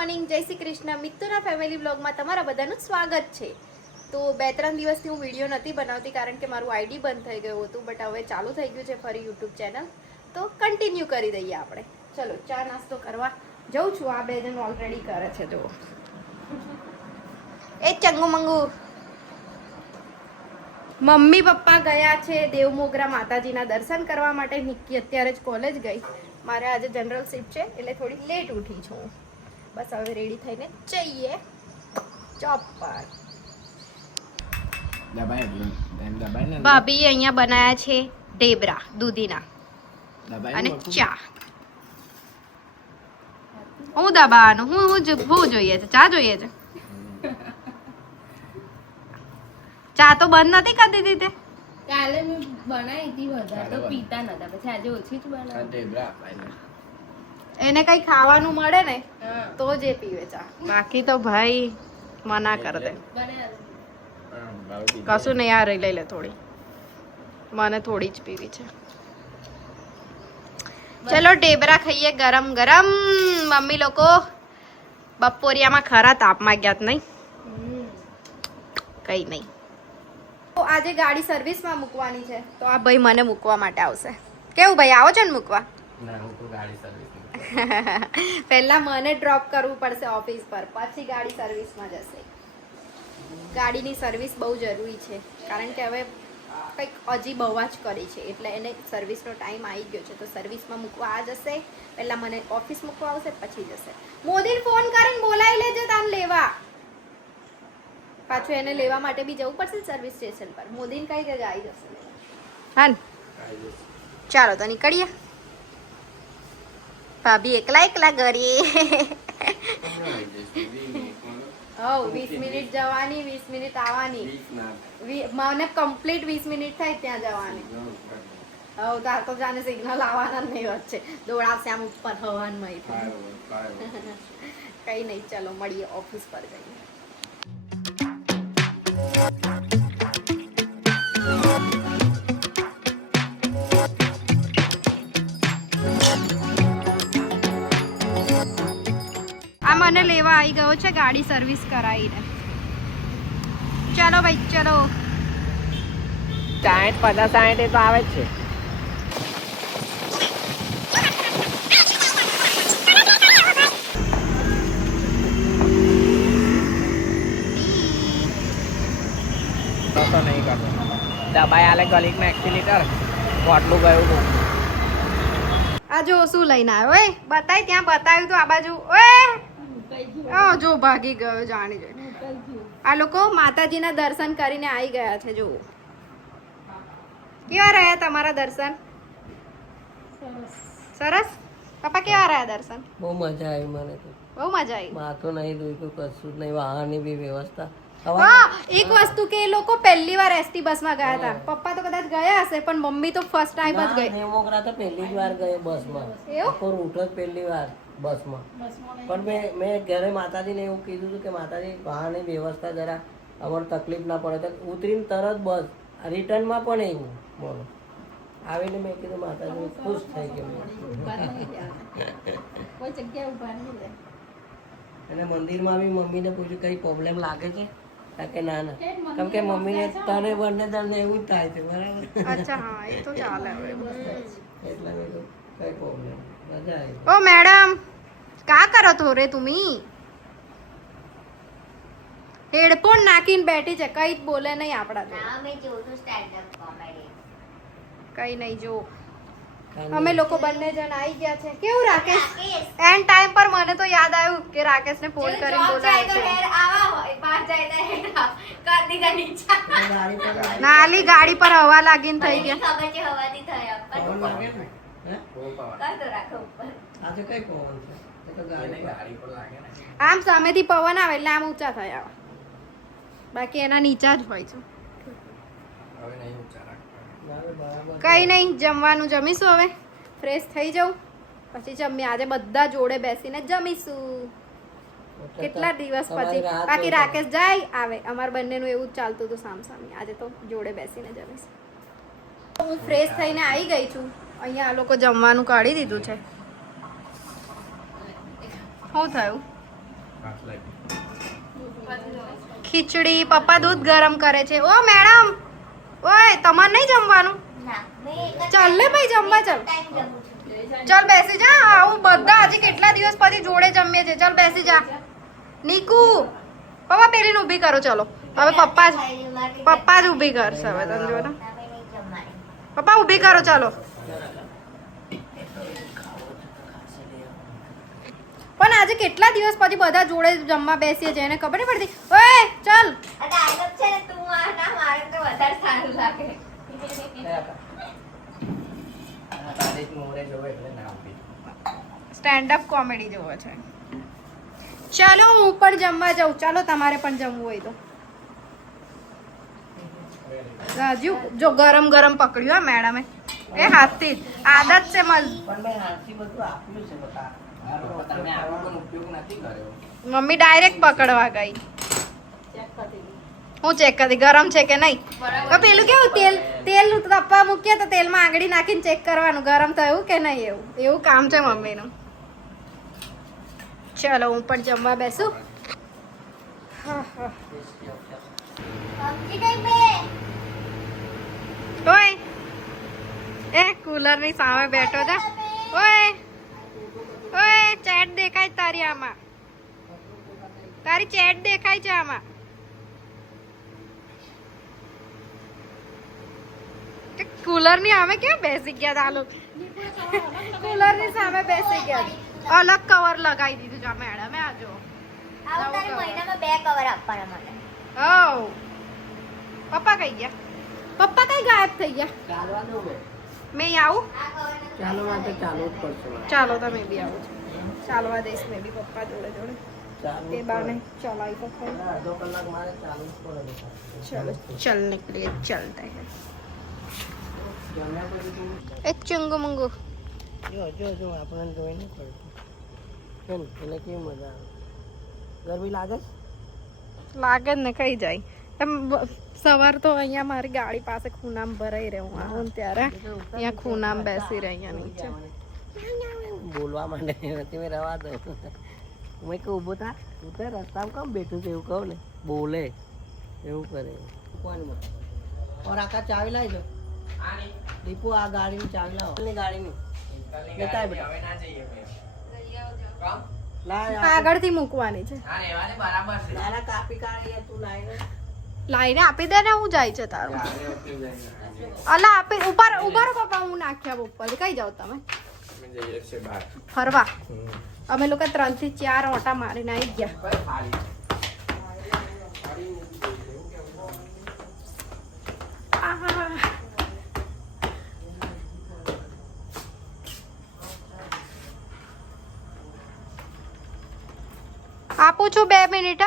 Morning, જય Shri Krishna. મિત્તુના family બ્લોગમાં તમારા બધાનું સ્વાગત છે. તો 2-3 દિવસથી હું વિડીયો નથી બનાવતી કારણ કે મારું આઈડી બંધ થઈ ગયું હતું, બટ હવે ચાલુ થઈ ગયું છે ફરી યુટ્યુબ ચેનલ, તો કન્ટિન્યુ કરી દઈએ આપણે. ચલો ચા નાસ્તો કરવા જઉં છું. આ બે જણ ઓલરેડી કરે છે. જો એ ચંગુ મંગુ મમ્મી પપ્પા ગયા છે દેવમોગરા માતાજીના દર્શન કરવા માટે. નિક્કી અત્યારે જ કોલેજ ગઈ. મારે આજે જનરલ શિફ્ટ છે એટલે થોડી લેટ ઉઠી છું. બસ હવે રેડી થઈને જઈએ જોબ પર. ભાભી અહીંયા બનાયા છે ઢેબરા દૂધીના અને ચા. હું દબાવાનું હું જોઈએ છે? ચા જોઈએ છે? ચા તો બંધ નથી કરી દીધી તે. કાલે મેં બનાવી હતી વધારે તો પીતા નતા, પછી આજે ઓછી જ બનાવી. એને કઈ ખાવાનું મળે ને તો જ એ પીવે ચા, બાકી તો ભાઈ મના કર દે. કશું નહીં, આ લઈ લે થોડી, મને થોડી જ પીવી છે. ચલો ઢેબરા ખાઈએ ગરમ ગરમ. મમ્મી લોકો બપોરિયામાં ખરા તાપમાં ગયા નહીં, કઈ નહીં. તો આજે ગાડી સર્વિસમાં મૂકવાની છે, તો આ ભાઈ મને મૂકવા માટે આવશે. કેવું ભાઈ, આવો છો ને મૂકવા? પહેલા મને ડ્રોપ કરવું પડશે ઓફિસ પર, પછી ગાડી સર્વિસમાં જશે. ગાડીની સર્વિસ બહુ જરૂરી છે કારણ કે હવે કંઈક અજીબ અવાજ કરી છે, એટલે એને સર્વિસનો ટાઈમ આવી ગયો છે. તો સર્વિસમાં મૂકવા આ જશે, પહેલા મને ઓફિસ મૂકવા આવશે, પછી જશે. મોદીને ફોન કરીને બોલાવી લેજો તાન લેવા. પાછું એને લેવા માટે બી જવું પડશે સર્વિસ સ્ટેશન પર. મોદીને કઈ જગ્યાએ આવી જશે. હા, ચાલો તો નીકળીએ. ભાભી એકલા એકલા ઘરે. 20 મિનિટ જવાની, 20 મિનિટ આવવાની. મને કમ્પ્લીટ 20 મિનિટ થાય ત્યાં જવાની. તાર તો જાને સિગ્નલ આવવાના નહીં વચ્ચે દોડાવશે આમ ઉપર હવાનમાં. કઈ નહીં, ચલો મળીએ ઓફિસ પર જઈએ. આ મને લેવા આવી ગયો છે ગાડી સર્વિસ કરાવીને. ચાલો ભાઈ ચલો. 60-50 તો આવે જ છે. નહીં કરતો દબાઈ આલે ગલીકમાં એક્સિલેટર બોટલું ગયું હતું. આ જો શું લઈને આવ્યો? ઓય બતાય, ત્યાં બતાવ્યું તો આ બાજુ. ઓય જો ભાગી ગયો જાણી જોઈને. આ લોકો માતાજીના દર્શન કરીને આવી ગયા છે. જો કેવા રહ્યા તમારા દર્શન? સરસ. પપ્પા કેવા રહ્યા દર્શન? બહુ મજા આવી મને તો. બહુ મજા આવી. માથું નહીં દુખ્યું, કશું જ નહીં. વાહનની બી વ્યવસ્થા. હા, એક વસ્તુ કે એ લોકો પહેલી વાર એસટી બસમાં ગયા હતા. પપ્પા તો કદાચ ગયા હશે પણ મમ્મી તો ફર્સ્ટ ટાઈમ જ ગઈ. દેવમોગરા તો પહેલી જ વાર ગયે બસમાં. ઉપર ઉઠો જ પહેલી વાર બસમાં. પણ મેં ઘરે માતાજીને એવું કીધું હતું કે માતાજી વાહનની વ્યવસ્થા જરા અમારે તકલીફ ના પડે. તો ઉતરીને તરત બસ, રિટર્નમાં પણ એવું બોલો આવીને મેં કીધું માતાજી ખુશ થઈ ગયો. અને મંદિરમાં બી મમ્મીને પૂછ્યું કઈ પ્રોબ્લેમ લાગે છે કે ના ના, કેમ કે મમ્મીને તને બંને જણને એવું જ થાય છે. બરાબર? અચ્છા, હા એ તો ચાલે હવે. એટલે મેં કીધું કઈ પ્રોબ્લેમ મજા આવી. ઓ મેડમ કા કરો છો રે તુમી? હેડફોન નાખીને બેઠી છે, કઈ જ બોલે નહીં આપડા તો. કઈ નહીં જો. અમે લોકો બંને જણ આવી ગયા છે. કેવું રાકેશ? એન્ડ ટાઈમ પર મને તો યાદ આવ્યું કે રાકેશને ફોન કરીને બોલાવ્યો છે. નાલી ગાડી પર હવા લાગીને થઈ ગયા. આમ સામેથી પવન આવે એટલે આમ ઊંચા થયા, બાકી એના નીચા જ હોય છે. કઈ નહીં, જમવાનું જમીશું. હવે ફ્રેશ થઈ જાઉં પછી જમીએ. આજે બધા જોડે બેસીને જમીશું. કેટલા દિવસ પછી. બાકી રાકેશ જાય આવે, અમાર બંનેનું એવું જ ચાલતું હતું સામ સામે. આજે તો જોડે બેસીને જમીશું. હું ફ્રેશ થઈને આવી ગઈ છું. અહીંયા આ લોકો જમવાનું કાઢી દીધું છે. શું થયું? ખીચડી પપ્પા દૂધ ગરમ કરે છે. ઓ મેડમ, ઓય તમારે નહીં જમવાનું? ચાલ ને ભાઈ જમવા ચાલ. ચાલ બેસી જા. આવું બધા હજી કેટલા દિવસ પછી જોડે જમીએ છે. ચાલ બેસી જા. નીકુ પપ્પા પેલીને ઊભી કરો. ચલો હવે પપ્પા જ ઊભી કરશે. હવે તમે જો ને પપ્પા ઊભી કરો. ચાલો પણ આજે કેટલા દિવસ પછી બધા જોડે જમવા બેસીએ છે એને ખબર નહીં પડતી. ઓય ચાલ. સ્ટેન્ડ અપ કોમેડી જોવો છે. ચાલો હું પણ જમવા જાઉં. ચાલો તમારે પણ જમવું હોય તો. રાજુ જો ગરમ ગરમ પકડ્યું હા મેડમે. એ હાથથી જ આદત છે મલ. પણ મેં હાથથી બધું આપ્યું છે બતા. તમે આનો ઉપયોગ નથી કર્યો. મમ્મી ડાયરેક્ટ પકડવા ગઈ. હું ચેક કરી ગરમ છે કે નહીં. તો પેલું કેવું તેલ તપવા મૂકીએ તો તેલમાં આંગળી નાખીને ચેક કરવાનું ગરમ થયું કે નહીં. એવું કામ છે મમ્મીનું. ચલો હું પણ જમવા બેસું. ઓય એ કુલરની સામે બેઠો છે. ઓય ઓય ચેટ દેખાય તારી આમાં. તારી ચેટ દેખાય છે આમાં. કુલરની સામે કેમ બેસી ગયા ચાલો. કુલરની સામે બેસી ગયા. અલગ કવર લગાવી દીધું છે મેડમે. આ જો મહિનામાં 2 કવર આપવાના મને. ઓ પપ્પા કઈ ગયા? પપ્પા કઈ ગાયબ થઈ ગયા? ચાલવા દો મેં આવું. ચાલો માટે ચાલુ જ પડશે. ચાલો તમે બી આવો. ચાલવા દઈશ મેં બી પપ્પા જોડે જોડે. ચાલુ તે બાને ચલાવી તો ખરી. અડધો કલાક મારે ચાલુ જ પડે. चलो चल निकलिए चलते हैं. જમ્યા પછી તું એ ચુંગુ મુંગુ જો આપણને જોઈને પડતું છે ને એટલે કેવી મજા આવે. ગરમી લાગે છે? લાગે જ ને કઈ જાય. એમ સવાર તો અહીંયા મારી ગાડી પાસે ખૂનામ ભરાઈ રહે. હું આવું ને ત્યારે અહીંયા ખૂનામ બેસી રહી અહીંયા નીચે. બોલવા માંડે તમે રવા દો. મેં કહું ઊભો થા. તું તો રસ્તામાં કેમ બેઠું છે એવું કહું ને બોલે એવું કરે. કોણ ઓર આખા ચાવી લાવી દો. દીપુ આ ગાડીની ચાવી લાવો. ગાડીની લેતા આવ બેટા. આગળથી મૂકવાની છે. તારા કાપી કાઢી તું લાવીને લાઈને આપી દે ને. હું જાય છે તારું. અલા આપી ઉપર રહો પપ્પા. હું નાખ્યા ઉપર. કઈ જાવ તમે? ફરવા. અમે લોકો 3 થી 4 ઓટા મારીને આવી ગયા. આપું છું 2 મિનિટ.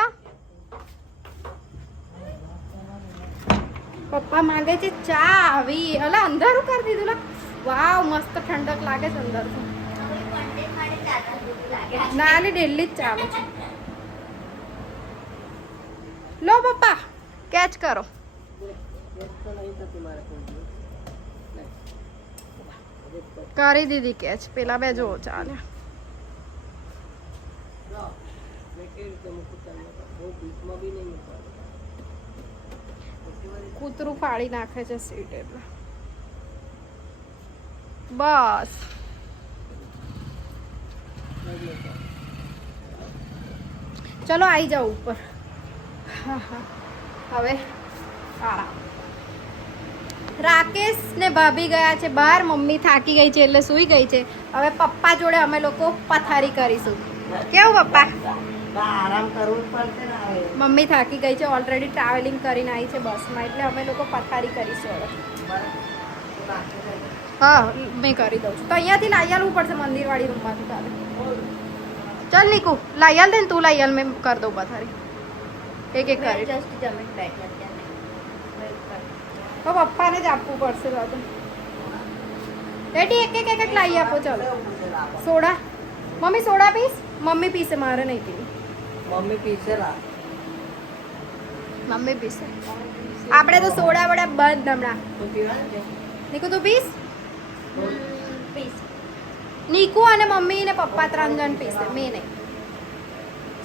પપ્પા માંગે છે ચા. આવી અલા અંધારું કરી દીધું. લા વાવ મસ્ત ઠંડક લાગે છે અંદર તો. ના લે ડેલી જ ચાલુ છે. લો પપ્પા કેચ કરો. કરી દીધી કેચ. પેલા બે જો ચાલે. કૂતરું ફાડી નાખે છે સીટ એટલે. બસ ચલો આવી જાઓ ઉપર. હવે આરામ. રાકેશ ને ભાભી ગયા છે બહાર. મમ્મી થાકી ગઈ છે એટલે સૂઈ ગઈ છે. હવે પપ્પા જોડે અમે લોકો પથારી કરીશું. કેવું પપ્પા? આરામ કરવું પડશે ને હવે. મમ્મી થાકી ગઈ છે. ઓલરેડી ટ્રાવેલિંગ કરીને આવી છે બસમાં. એટલે અમે લોકો પથારી કરીશું હવે. હા મેં કરી દઉં છું. તો અહીંયાથી લાઈ આવવું પડશે મંદિરવાળી રૂમમાંથી તારે. ચાલ નીકુ લાઈ આલ દે ને. તું લાઈ આલ. મેં કરી દઉં પથારી. એક એક કરી. જસ્ટ જમીન બેઠા તો પપ્પાને જ આપવું પડશે બધું. રેડી એક એક લાવી આપો. ચાલો સોડા. મમ્મી સોડા પીસ? મમ્મી પીસે. મારે નહીં પીવી. મમ્મી પીશે લા. મમ્મી પીસે. આપણે તો સોડા વડા બંધ હમણાં. તું પીવાનું છે? નીકુ તું પીસ? પીસ. નીકુ અને મમ્મી ને પપ્પા 3 જણ પીસે. મેં નહીં.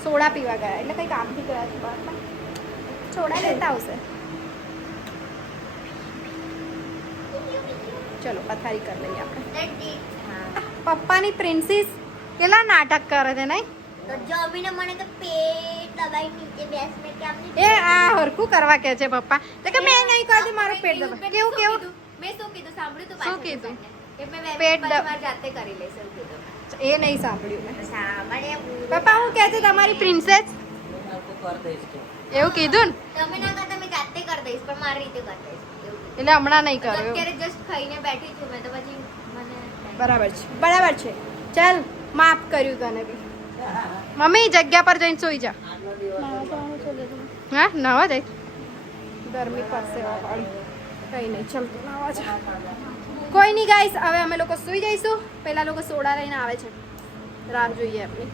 સોડા પીવા ગયા એટલે કંઈ કામથી ગયા છે બહાર. સોડા લેતા આવશે. ચલો પથારી કરી લઈએ આપણે. પપ્પાની પ્રિન્સીસ કેટલા નાટક કરે છે નહીં? તો જમીને મને કે પેટ દબાઈ નીચે બેસ મેં કે આપની એ આ હરખું કરવા કે છે પપ્પા તો કે મેં નહીં કહ્યું મારું પેટ દબાય. કેવું કેવું મેં શું કીધું સાંભળ્યું તો શું પાછળ કીધું? કે મેં પેટ પેટ દબાઈ જાતે કરી લઈશ એવું કીધું એ નહીં સાંભળ્યું મેં. સાંભળે પપ્પા હું કહે છે તમારી પ્રિન્સેસ હું આખું કરી દઈશ કે એવું કીધું ને તમે ના કરતા મેં જાતે કરી દઈશ પણ મારી રીતે કરી દઈશ એવું કીધું. એટલે હમણાં નહીં તો કર્યું. અત્યારે જસ્ટ ખાઈને બેઠી છું મેં તો પછી મને બરાબર છે બરાબર છે. ચાલ માફ કર્યું તને બી. મમ્મી જગ્યા પર જઈને સુઈ જા. આજનો દિવસ હા નાવા જાય ગરમી પડશે કઈ નહીં ચાલતું નાવા છે. કોઈ નહીં ગાઈસ હવે અમે લોકો સુઈ જઈશું. પેલા લોકો સોડા લઈને આવે છે રાહ જોઈએ આપણી.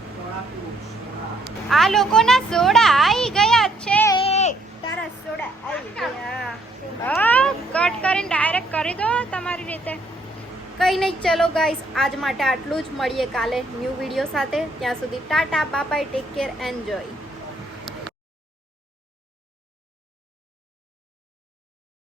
આ લોકોના સોડા આવી ગયા છે. તારા સોડા આવી ગયા. કટ કરીને ડાયરેક્ટ કરી દો તમારી રીતે. કંઈ નહીં ચલો ગાઈસ આજ માટે આટલું જ. મળીએ કાલે ન્યૂ વિડીયો સાથે. ત્યાં સુધી Tata bye bye take care enjoy.